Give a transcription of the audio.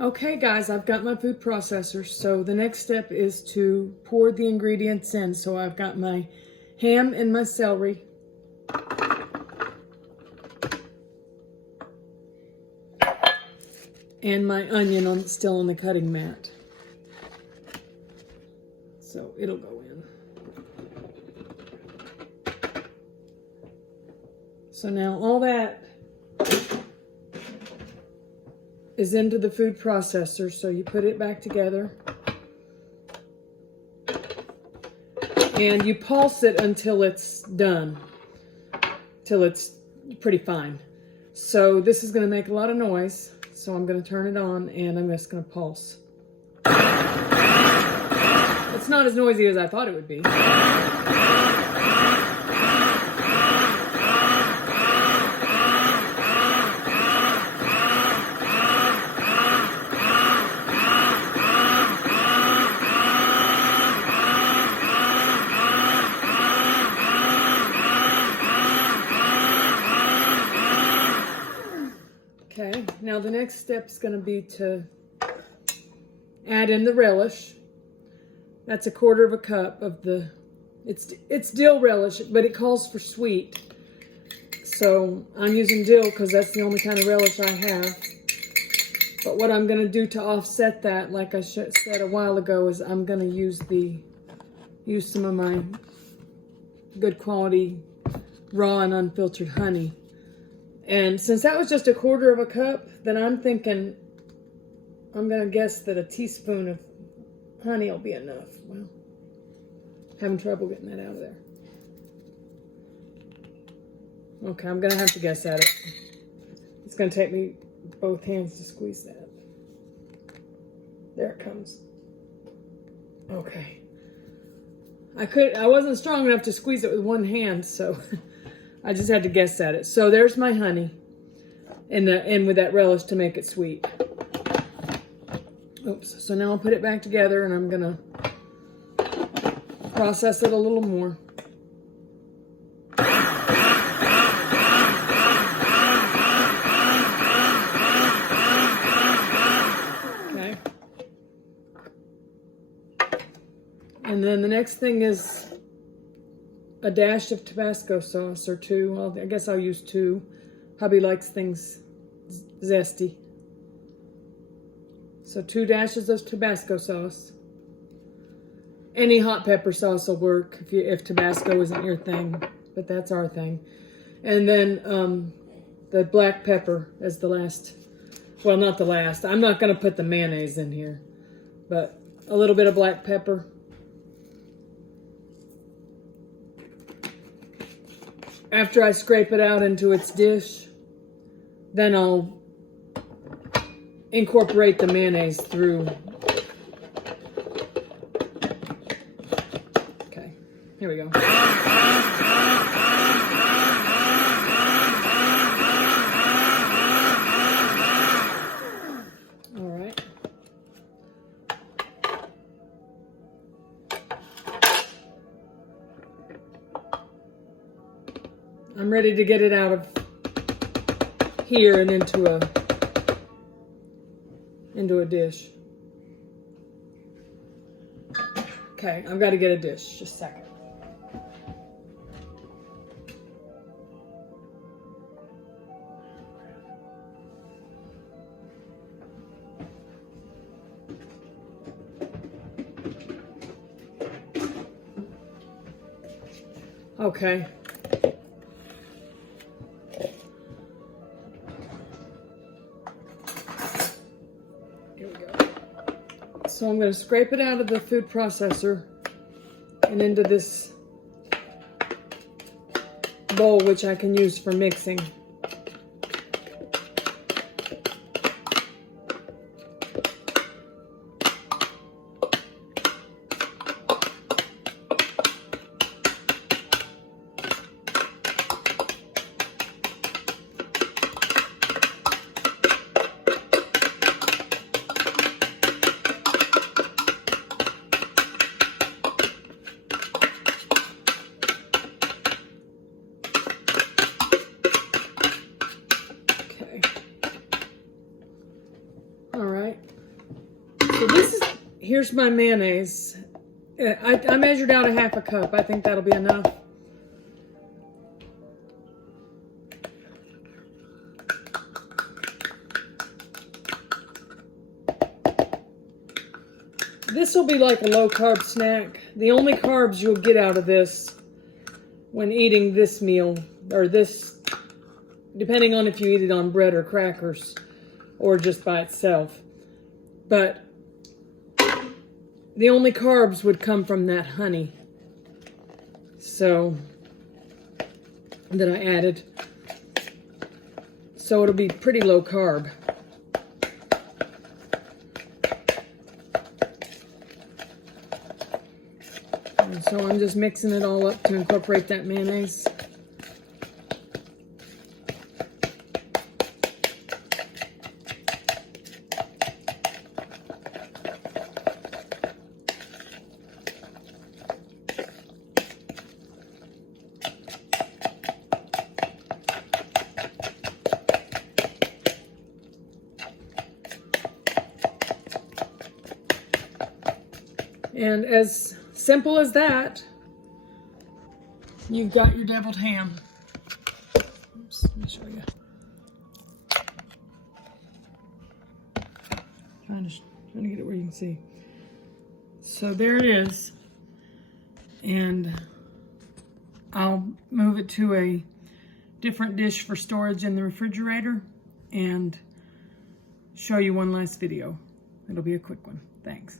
Okay guys, I've got my food processor. So the next step is to pour the ingredients in. So I've got my ham and my celery. And my onion still on the cutting mat. So it'll go in. So now all that is into the food processor, so you put it back together and you pulse it until it's done, till it's pretty fine. So this is going to make a lot of noise, so I'm going to turn it on and I'm just going to pulse. It's not as noisy as I thought it would be. Okay, now the next step is going to be to add in the relish. That's 1/4 cup of the, it's dill relish, but it calls for sweet. So I'm using dill because that's the only kind of relish I have. But what I'm going to do to offset that, like I said a while ago, is I'm going to use some of my good quality raw and unfiltered honey. And since that was just 1/4 cup, then I'm thinking, I'm going to guess that a teaspoon of honey will be enough. Well, having trouble getting that out of there. Okay, I'm going to have to guess at it. It's going to take me both hands to squeeze that. There it comes. Okay. I wasn't strong enough to squeeze it with one hand, so I just had to guess at it. So there's my honey and with that relish to make it sweet. Oops. So now I'll put it back together and I'm gonna process it a little more. Okay. And then the next thing is a dash of Tabasco sauce, or 2. Well, I guess I'll use 2. Hubby likes things zesty. So 2 dashes of Tabasco sauce. Any hot pepper sauce will work if Tabasco isn't your thing, but that's our thing. And then the black pepper as the last. Well, not the last. I'm not going to put the mayonnaise in here, but a little bit of black pepper. After I scrape it out into its dish, then I'll incorporate the mayonnaise through. Okay, here we go. All right. I'm ready to get it out of here and into a dish. Okay, I've got to get a dish. Just a second. Okay. So I'm going to scrape it out of the food processor and into this bowl, which I can use for mixing. So here's my mayonnaise. I measured out a half a cup. I think that'll be enough. This will be like a low-carb snack. The only carbs you'll get out of this when eating this meal, or this, depending on if you eat it on bread or crackers, or just by itself. But the only carbs would come from that honey. So, that I added. So it'll be pretty low carb. And so I'm just mixing it all up to incorporate that mayonnaise. And as simple as that, you've got your deviled ham. Oops, let me show you. Trying to get it where you can see. So there it is. And I'll move it to a different dish for storage in the refrigerator and show you one last video. It'll be a quick one. Thanks.